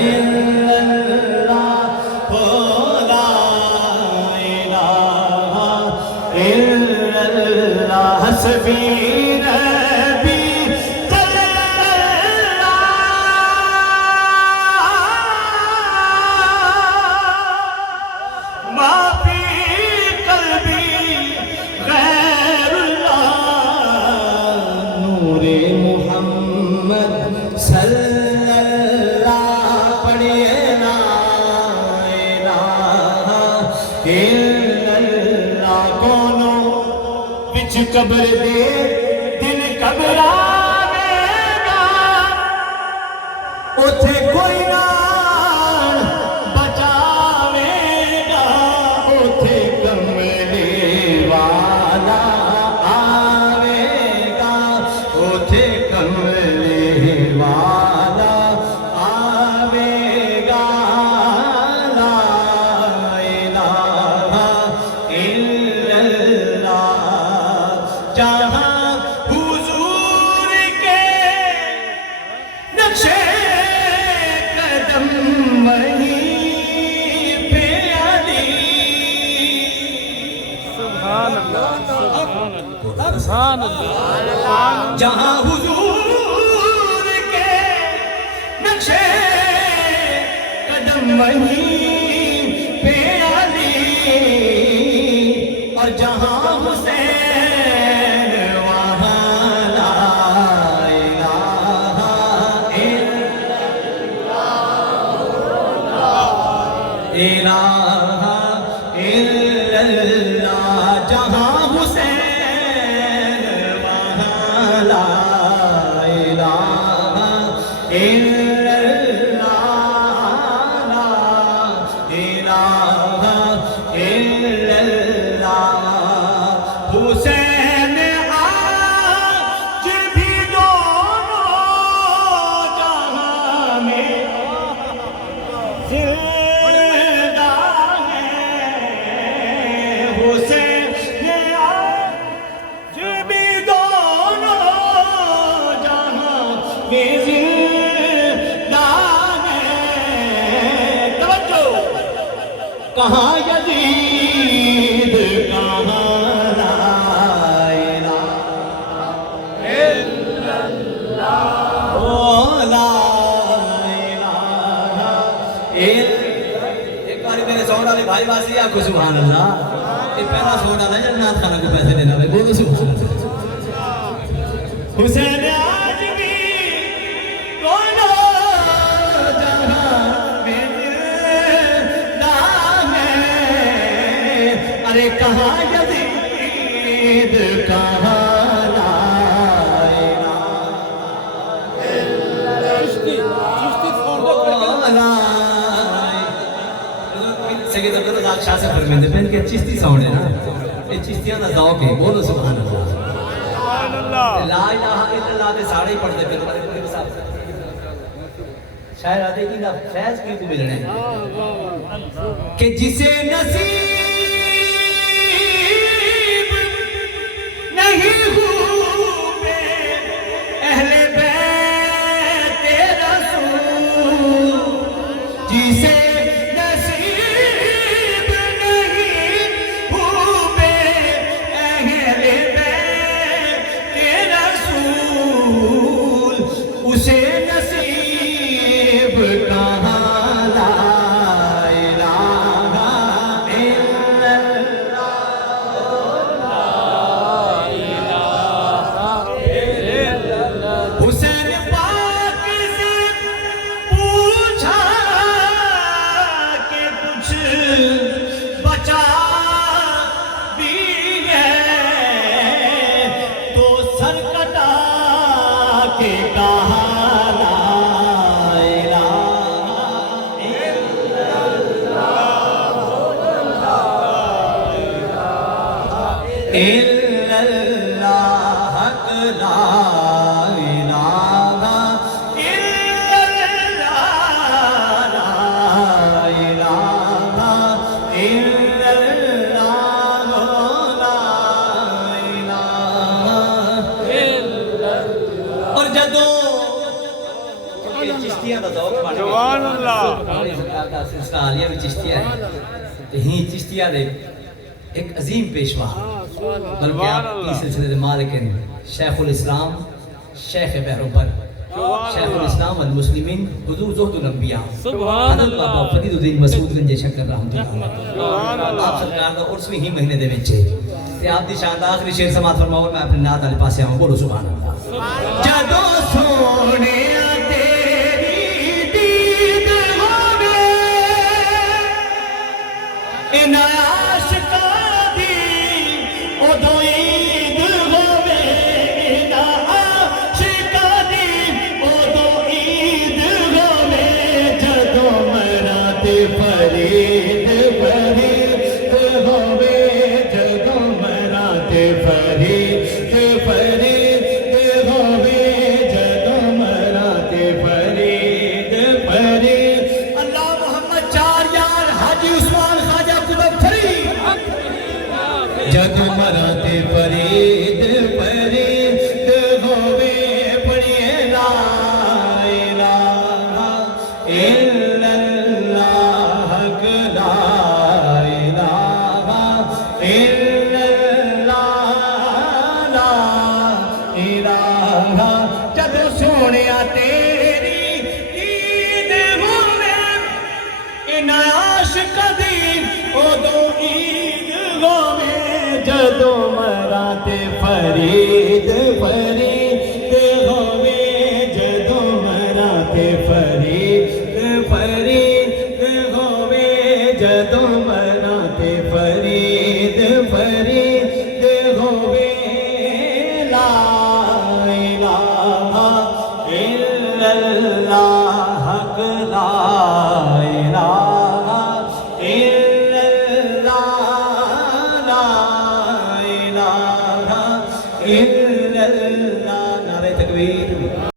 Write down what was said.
الا اللہ لا الہ الا اللہ حسبی ربی جل اللہ ما فی قلبی غیر اللہ نور محمد صلی اللہ پڑھئے لا الہ الا اللہ کونوں وچ قبر دے دن قبر آوے گا اتھے کوئی نہ بچاوے گا اتھے کملے والا آوے گا اتھے کملے والا آوے گا لا الہ الا اللہ جہاں حضور کے نقشے قدم وہیں پہ علی سبحان اللہ سبحان اللہ جہاں حضور کے نقشے قدم وہیں پہ علی اور جہاں حسین وہاں لا الہ الا الہ الا اللہ جہاں حسین وہاں لا الہ الا اللہ لا الہ الا اللہ حسین آج بھی دونوں جہاں میں زندہ ہے حسین آج بھی دونوں جہاں میں زندہ ہے توجہ کہاں یزید کہاں لا الہ الا اللہ او لا الہ الا ایک باری میرے سون والے بھائی باسی آکھو سبحان اللہ یہ پہلا سون والا جنات خانہ کو پیسے دینا ہے بولو سبحان اللہ حسین آج بھی دونوں جہاں میں زندہ ہے ارے کہاں یزید کہاں لا الہ سید عبدالرزاق شاہ سے فرمیندے پہن کے چشتی ساؤنڈ ہے نا یہ چشتیاں دا ذوق ہے بولو سبحان اللہ سبحان اللہ لا الہ الا اللہ دے ساڑے ہی پڑھتے پھر تمہارے پورے حساب سے شاعر آدھے کی نا فیض کی کو ملنے کہ جسے نصیب نہیں ہوئے اہل بیت رسول جسے نصیب نہیں ہوئے اہل بیت رسول اسے نصیب کہاں لا الہ الا اللہ حسین پاک سے پوچھا کہ کچھ بچا بھی ہے تو سر کٹا کے کہا لا الہ الا اللہ حق لا الہ الا اللہ لا الہ الا اللہ لا الہ الا اللہ اور جدوں یہ چشتیاں دا ذوق بن گیا سبحان اللہ دا سلسلہ عالیہ بھی چشتیاں ہے تو ہی چشتیاں دے ایک عظیم پیشوا بلکہ آپ کی سلسلے دے مالک ہیں شیخ الاسلام شیخ بہروبر شیخ الاسلام والمسلمین حضور زہد الانبیاء سبحان حضرت بابا اللہ فرید الدین مسعود گنج شکر رحمۃ اللہ سبحان اللہ آپ سرکار دا عرس بھی ہی مہینے دے وچے تے آپ دی شان دا آخری شعر سماعت فرماؤ اور میں اپنے نعت والے پاسے آؤں بولو سبحان اللہ جدو سونے تیری دید ہوے ان عاشقاں دی اودوں عید ہوے ان عاشقاں دی اودوں عید ہوے جدو مراں تے فرید فرید ہوے جدو مراں تے فرید فرید ہوے جدو مراں تے فرید فرید اللہ محمد چار یار حاجی عثمان خواجہ قطب فرید جگ مراتے فرید فرید ہوے پڑھیے لا الہ الا اللہ لا الہ الا اللہ لا الہ جدو سونیا تیری عید ہوے ان عاشقاں دی اودوں عید ہوے جدو مراں تے فرید فرید ہوے جدو مراں تے فرید فرید ہوے جدو مراں تے فرید فرید ہوے لا الہ الا اللہ لا الہ الا اللہ لا الہ الا اللہ نعرہ تکبیر